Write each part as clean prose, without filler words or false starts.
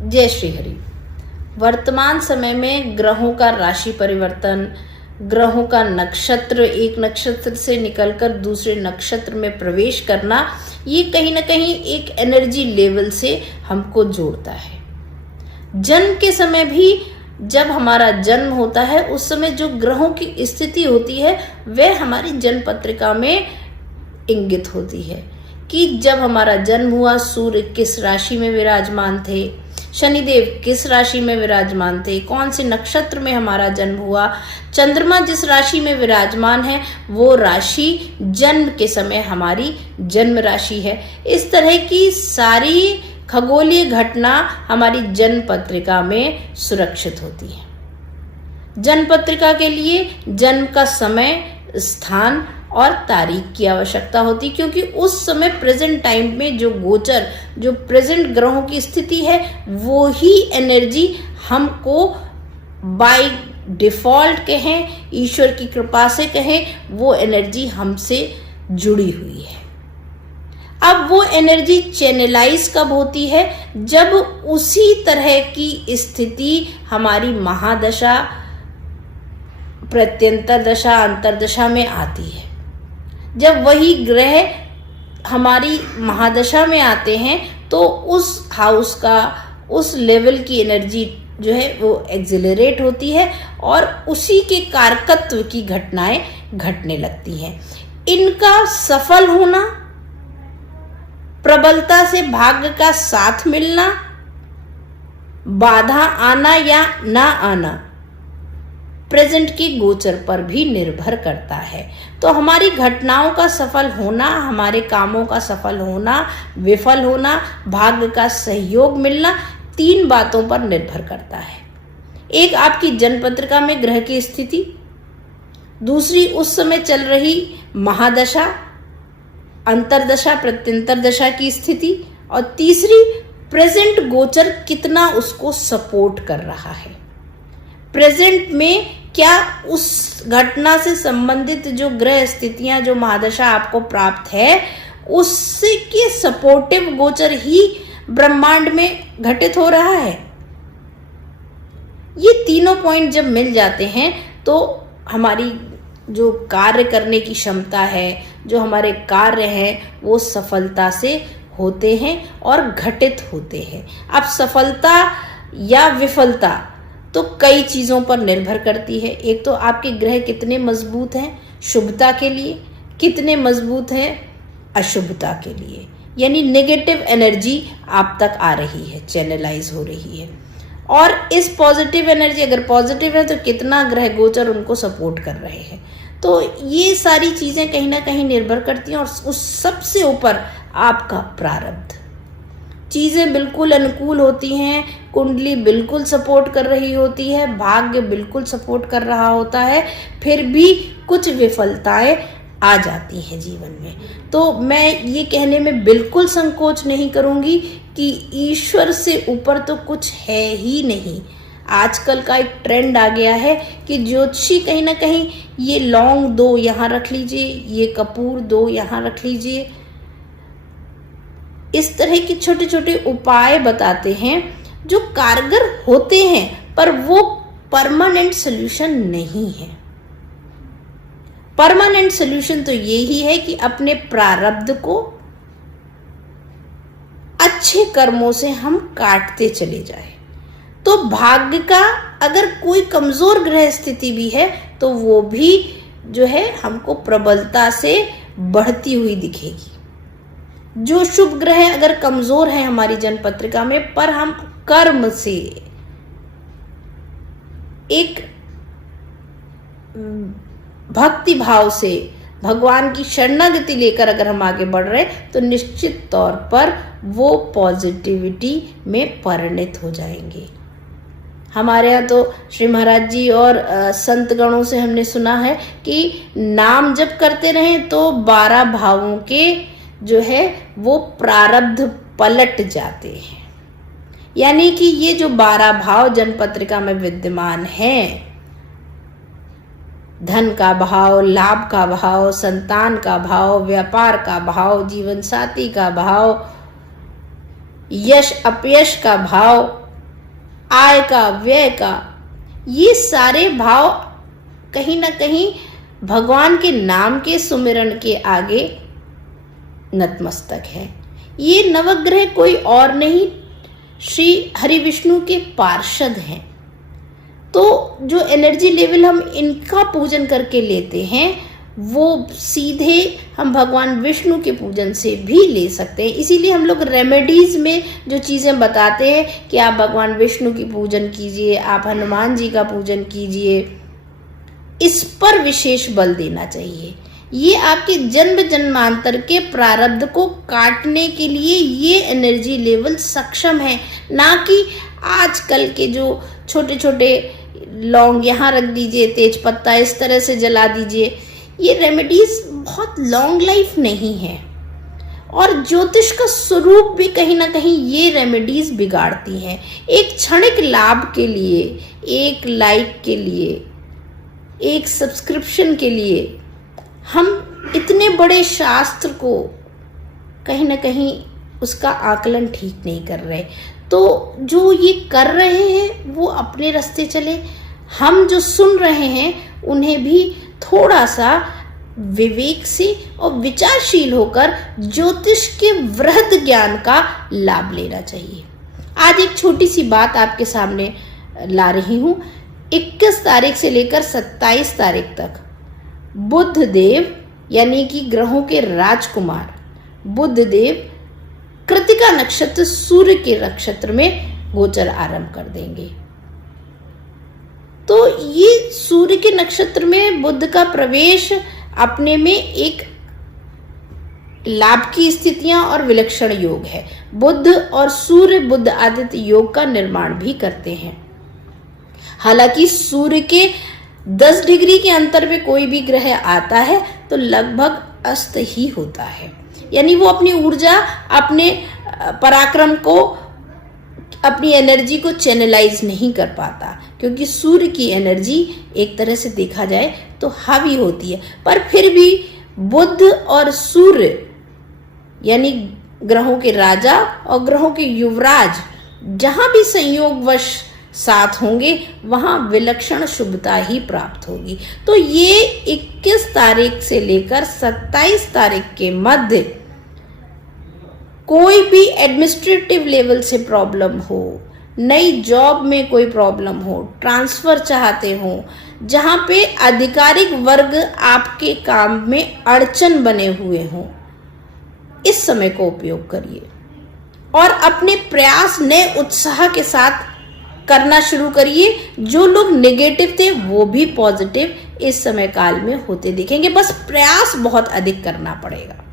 जय श्री हरि। वर्तमान समय में ग्रहों का राशि परिवर्तन, ग्रहों का नक्षत्र, एक नक्षत्र से निकलकर दूसरे नक्षत्र में प्रवेश करना, ये कहीं ना कहीं एक एनर्जी लेवल से हमको जोड़ता है। जन्म के समय भी जब हमारा जन्म होता है उस समय जो ग्रहों की स्थिति होती है वह हमारी जन्म पत्रिका में इंगित होती है कि जब हमारा जन्म हुआ सूर्य किस राशि में विराजमान थे, शनिदेव किस राशि में विराजमान थे, कौन से नक्षत्र में हमारा जन्म हुआ, चंद्रमा जिस राशि में विराजमान है वो राशि जन्म के समय हमारी जन्म राशि है। इस तरह की सारी खगोलीय घटना हमारी जन्म पत्रिका में सुरक्षित होती है। जन्म पत्रिका के लिए जन्म का समय, स्थान और तारीख की आवश्यकता होती, क्योंकि उस समय प्रेजेंट टाइम में जो गोचर, जो प्रेजेंट ग्रहों की स्थिति है वो ही एनर्जी हमको बाय डिफॉल्ट कहें, ईश्वर की कृपा से कहें, वो एनर्जी हमसे जुड़ी हुई है। अब वो एनर्जी चैनलाइज कब होती है? जब उसी तरह की स्थिति हमारी महादशा, प्रत्यंतर दशा, अंतरदशा में आती है। जब वही ग्रह हमारी महादशा में आते हैं तो उस हाउस का, उस लेवल की एनर्जी जो है वो एक्सिलरेट होती है और उसी के कारकत्व की घटनाएं घटने लगती हैं। इनका सफल होना, प्रबलता से भाग्य का साथ मिलना, बाधा आना या ना आना प्रेजेंट के गोचर पर भी निर्भर करता है। तो हमारी घटनाओं का सफल होना, हमारे कामों का सफल होना, विफल होना, भाग्य का सहयोग मिलना, 3 बातों पर निर्भर करता है। एक आपकी जन्म पत्रिका में ग्रह की स्थिति, दूसरी उस समय चल रही महादशा, अंतरदशा, प्रत्यंतर दशा की स्थिति, और तीसरी प्रेजेंट गोचर कितना उसको सपोर्ट कर रहा है। प्रेजेंट में क्या उस घटना से संबंधित जो ग्रह स्थितियां, जो महादशा आपको प्राप्त है, उससे के सपोर्टिव गोचर ही ब्रह्मांड में घटित हो रहा है। ये तीनों पॉइंट जब मिल जाते हैं तो हमारी जो कार्य करने की क्षमता है, जो हमारे कार्य हैं, वो सफलता से होते हैं और घटित होते हैं। अब सफलता या विफलता तो कई चीज़ों पर निर्भर करती है। एक तो आपके ग्रह कितने मजबूत हैं शुभता के लिए, कितने मजबूत हैं अशुभता के लिए, यानी नेगेटिव एनर्जी आप तक आ रही है, चैनलाइज हो रही है। और इस पॉजिटिव एनर्जी अगर पॉजिटिव है तो कितना ग्रह गोचर उनको सपोर्ट कर रहे हैं। तो ये सारी चीज़ें कहीं ना कहीं निर्भर करती हैं और उस सबसे ऊपर आपका प्रारब्ध। चीज़ें बिल्कुल अनुकूल होती हैं, कुंडली बिल्कुल सपोर्ट कर रही होती है, भाग्य बिल्कुल सपोर्ट कर रहा होता है, फिर भी कुछ विफलताएं आ जाती हैं जीवन में। तो मैं ये कहने में बिल्कुल संकोच नहीं करूँगी कि ईश्वर से ऊपर तो कुछ है ही नहीं। आजकल का एक ट्रेंड आ गया है कि ज्योतिषी कहीं ना कहीं ये लौंग 2 यहाँ रख लीजिए, ये कपूर 2 यहाँ रख लीजिए, इस तरह के छोटे छोटे उपाय बताते हैं जो कारगर होते हैं, पर वो परमानेंट सॉल्यूशन नहीं है। परमानेंट सॉल्यूशन तो यही है कि अपने प्रारब्ध को अच्छे कर्मों से हम काटते चले जाएं। तो भाग्य का अगर कोई कमजोर ग्रह स्थिति भी है तो वो भी जो है हमको प्रबलता से बढ़ती हुई दिखेगी। जो शुभ ग्रह अगर कमजोर है हमारी जन्म पत्रिका में, पर हम कर्म से, एक भक्ति भाव से, भगवान की शरणागति लेकर अगर हम आगे बढ़ रहे तो निश्चित तौर पर वो पॉजिटिविटी में परिणत हो जाएंगे। हमारे यहाँ तो श्री महाराज जी और संत गणों से हमने सुना है कि नाम जप करते रहें तो 12 भावों के जो है वो प्रारब्ध पलट जाते हैं। यानी कि ये जो 12 भाव जन्म पत्रिका में विद्यमान हैं, धन का भाव, लाभ का भाव, संतान का भाव, व्यापार का भाव, जीवन साथी का भाव, यश अपयश का भाव, आय का, व्यय का, ये सारे भाव कहीं ना कहीं भगवान के नाम के सुमिरन के आगे नतमस्तक है। ये नवग्रह कोई और नहीं, श्री हरि विष्णु के पार्षद हैं। तो जो एनर्जी लेवल हम इनका पूजन करके लेते हैं वो सीधे हम भगवान विष्णु के पूजन से भी ले सकते हैं। इसीलिए हम लोग रेमेडीज में जो चीज़ें बताते हैं कि आप भगवान विष्णु की पूजन कीजिए, आप हनुमान जी का पूजन कीजिए, इस पर विशेष बल देना चाहिए। ये आपके जन्म जन्मांतर के प्रारब्ध को काटने के लिए ये एनर्जी लेवल सक्षम है, ना कि आजकल के जो छोटे छोटे लौंग यहाँ रख दीजिए, तेज पत्ता इस तरह से जला दीजिए। ये रेमेडीज बहुत लॉन्ग लाइफ नहीं है और ज्योतिष का स्वरूप भी कहीं ना कहीं ये रेमेडीज बिगाड़ती हैं। एक क्षणिक लाभ के लिए, एक लाइक के लिए, एक सब्सक्रिप्शन के लिए हम इतने बड़े शास्त्र को कहीं ना कहीं उसका आकलन ठीक नहीं कर रहे। तो जो ये कर रहे हैं वो अपने रास्ते चले, हम जो सुन रहे हैं उन्हें भी थोड़ा सा विवेक से और विचारशील होकर ज्योतिष के वृहद ज्ञान का लाभ लेना चाहिए। आज एक छोटी सी बात आपके सामने ला रही हूं। 21 तारीख से लेकर 27 तारीख तक बुध देव यानी कि ग्रहों के राजकुमार बुध देव कृतिका नक्षत्र सूर्य के नक्षत्र में गोचर आरंभ कर देंगे। तो ये सूर्य के नक्षत्र में बुध का प्रवेश अपने में एक लाभ की स्थितियां और विलक्षण योग है। बुध और सूर्य बुध आदित्य योग का निर्माण भी करते हैं। हालांकि सूर्य के 10 डिग्री के अंतर में कोई भी ग्रह आता है तो लगभग अस्त ही होता है, यानी वो अपनी ऊर्जा, अपने पराक्रम को, अपनी एनर्जी को चैनलाइज नहीं कर पाता, क्योंकि सूर्य की एनर्जी एक तरह से देखा जाए तो हावी होती है। पर फिर भी बुध और सूर्य यानी ग्रहों के राजा और ग्रहों के युवराज जहां भी संयोगवश साथ होंगे वहां विलक्षण शुभता ही प्राप्त होगी। तो ये 21 तारीख से लेकर 27 तारीख के मध्य कोई भी एडमिनिस्ट्रेटिव लेवल से प्रॉब्लम हो, नई जॉब में कोई प्रॉब्लम हो, ट्रांसफर चाहते हो, जहां पे आधिकारिक वर्ग आपके काम में अड़चन बने हुए हों, इस समय को उपयोग करिए और अपने प्रयास नए उत्साह के साथ करना शुरू करिए। जो लोग नेगेटिव थे वो भी पॉजिटिव इस समय काल में होते दिखेंगे, बस प्रयास बहुत अधिक करना पड़ेगा।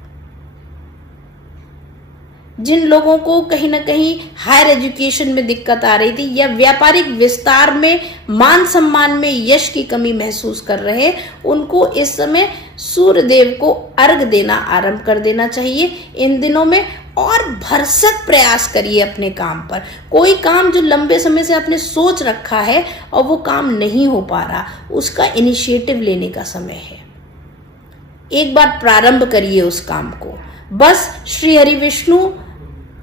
जिन लोगों को कहीं ना कहीं हायर एजुकेशन में दिक्कत आ रही थी या व्यापारिक विस्तार में, मान सम्मान में यश की कमी महसूस कर रहे हैं, उनको इस समय सूर्य देव को अर्घ देना आरंभ कर देना चाहिए इन दिनों में। और भरसक प्रयास करिए अपने काम पर। कोई काम जो लंबे समय से आपने सोच रखा है और वो काम नहीं हो पा रहा, उसका इनिशिएटिव लेने का समय है। एक बार प्रारंभ करिए उस काम को। बस श्री हरि विष्णु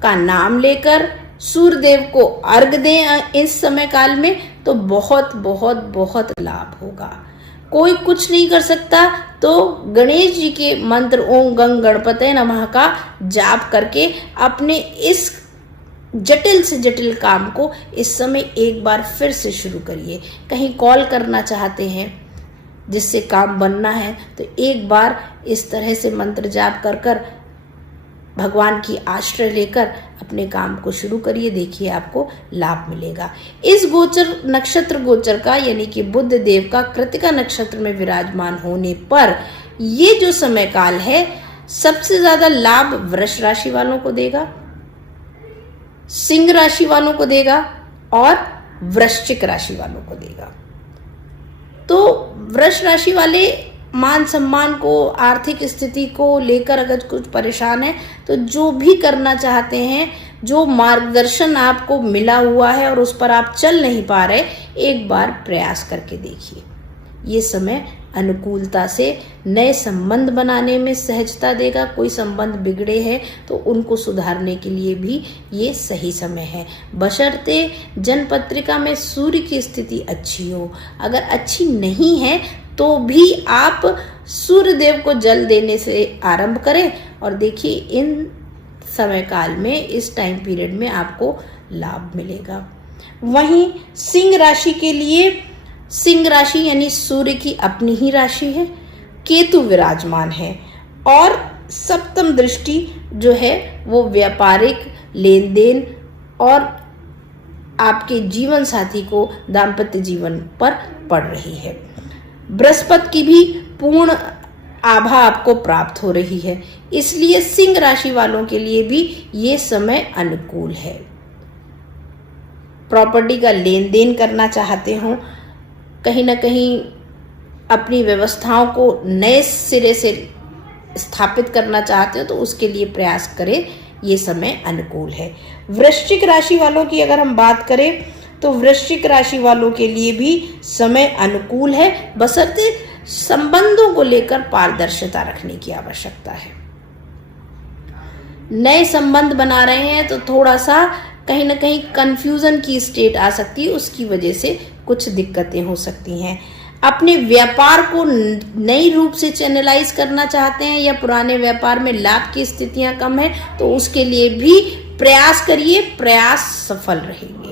का नाम लेकर सूर्यदेव को अर्घ दें इस समय काल में, तो बहुत बहुत बहुत लाभ होगा। कोई कुछ नहीं कर सकता तो गणेश जी के मंत्र ओम गंग गणपते नमः का जाप करके अपने इस जटिल से जटिल काम को इस समय एक बार फिर से शुरू करिए। कहीं कॉल करना चाहते हैं जिससे काम बनना है तो एक बार इस तरह से मंत्र जाप कर कर भगवान की आश्रय लेकर अपने काम को शुरू करिए, देखिए आपको लाभ मिलेगा। इस गोचर नक्षत्र गोचर का यानी कि बुध देव का कृतिका नक्षत्र में विराजमान होने पर ये जो समय काल है सबसे ज्यादा लाभ वृष राशि वालों को देगा, सिंह राशि वालों को देगा और वृश्चिक राशि वालों को देगा। तो वृष राशि वाले मान सम्मान को, आर्थिक स्थिति को लेकर अगर कुछ परेशान है तो जो भी करना चाहते हैं, जो मार्गदर्शन आपको मिला हुआ है और उस पर आप चल नहीं पा रहे, एक बार प्रयास करके देखिए। ये समय अनुकूलता से नए संबंध बनाने में सहजता देगा। कोई संबंध बिगड़े हैं तो उनको सुधारने के लिए भी ये सही समय है, बशर्ते जन्मपत्रिका में सूर्य की स्थिति अच्छी हो। अगर अच्छी नहीं है तो भी आप सूर्य देव को जल देने से आरंभ करें और देखिए इन समय काल में, इस टाइम पीरियड में आपको लाभ मिलेगा। वहीं सिंह राशि के लिए, सिंह राशि यानी सूर्य की अपनी ही राशि है, केतु विराजमान है और सप्तम दृष्टि जो है वो व्यापारिक लेन देन और आपके जीवन साथी को दाम्पत्य जीवन पर पड़ रही है। बृहस्पति की भी पूर्ण आभा आपको प्राप्त हो रही है, इसलिए सिंह राशि वालों के लिए भी ये समय अनुकूल है। प्रॉपर्टी का लेन देन करना चाहते हो, कहीं ना कहीं अपनी व्यवस्थाओं को नए सिरे से स्थापित करना चाहते हो तो उसके लिए प्रयास करें, ये समय अनुकूल है। वृश्चिक राशि वालों की अगर हम बात करें तो वृश्चिक राशि वालों के लिए भी समय अनुकूल है, बशर्ते संबंधों को लेकर पारदर्शिता रखने की आवश्यकता है। नए संबंध बना रहे हैं तो थोड़ा सा कहीं ना कहीं कंफ्यूजन की स्टेट आ सकती है, उसकी वजह से कुछ दिक्कतें हो सकती हैं। अपने व्यापार को नई रूप से चैनलाइज करना चाहते हैं या पुराने व्यापार में लाभ की स्थितियां कम है तो उसके लिए भी प्रयास करिए, प्रयास सफल रहेंगे।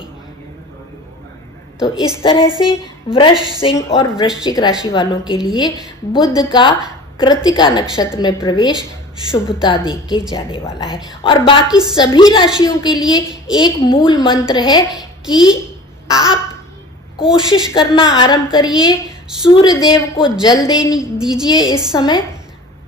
तो इस तरह से वृष, सिंह और वृश्चिक राशि वालों के लिए बुध का कृतिका नक्षत्र में प्रवेश शुभता दे के जाने वाला है। और बाकी सभी राशियों के लिए एक मूल मंत्र है कि आप कोशिश करना आरंभ करिए, सूर्य देव को जल दीजिए, इस समय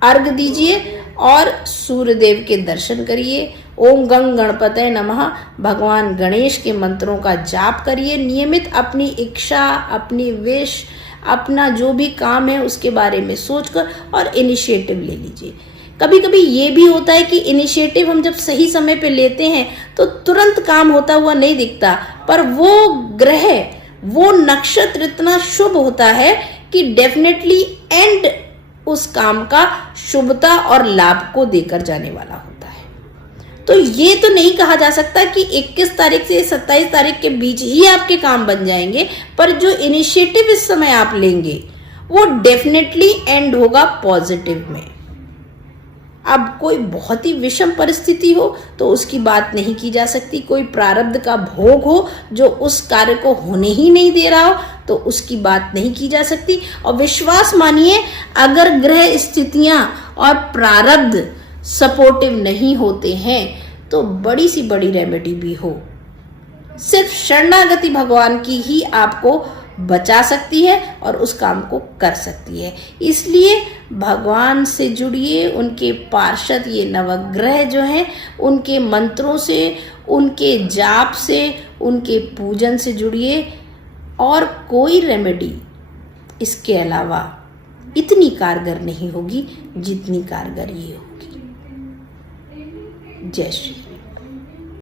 अर्घ दीजिए और सूर्य देव के दर्शन करिए। ओम गंग गणपतये नमः भगवान गणेश के मंत्रों का जाप करिए। नियमित अपनी इच्छा, अपनी विश, अपना जो भी काम है उसके बारे में सोचकर और इनिशिएटिव ले लीजिए। कभी कभी ये भी होता है कि इनिशिएटिव हम जब सही समय पे लेते हैं तो तुरंत काम होता हुआ नहीं दिखता, पर वो ग्रह, वो नक्षत्र इतना शुभ होता है कि डेफिनेटली एंड उस काम का शुभता और लाभ को देकर जाने वाला होता है। तो ये तो नहीं कहा जा सकता कि 21 तारीख से 27 तारीख के बीच ही आपके काम बन जाएंगे, पर जो इनिशिएटिव इस समय आप लेंगे वो डेफिनेटली एंड होगा पॉजिटिव में। अब कोई बहुत ही विषम परिस्थिति हो तो उसकी बात नहीं की जा सकती, कोई प्रारब्ध का भोग हो जो उस कार्य को होने ही नहीं दे रहा हो तो उसकी बात नहीं की जा सकती। और विश्वास मानिए, अगर ग्रह स्थितियां और प्रारब्ध सपोर्टिव नहीं होते हैं तो बड़ी सी बड़ी रेमेडी भी हो, सिर्फ शरणागति भगवान की ही आपको बचा सकती है और उस काम को कर सकती है। इसलिए भगवान से जुड़िए, उनके पार्षद ये नवग्रह जो हैं उनके मंत्रों से, उनके जाप से, उनके पूजन से जुड़िए। और कोई रेमेडी इसके अलावा इतनी कारगर नहीं होगी जितनी कारगर ये होगी। जय श्री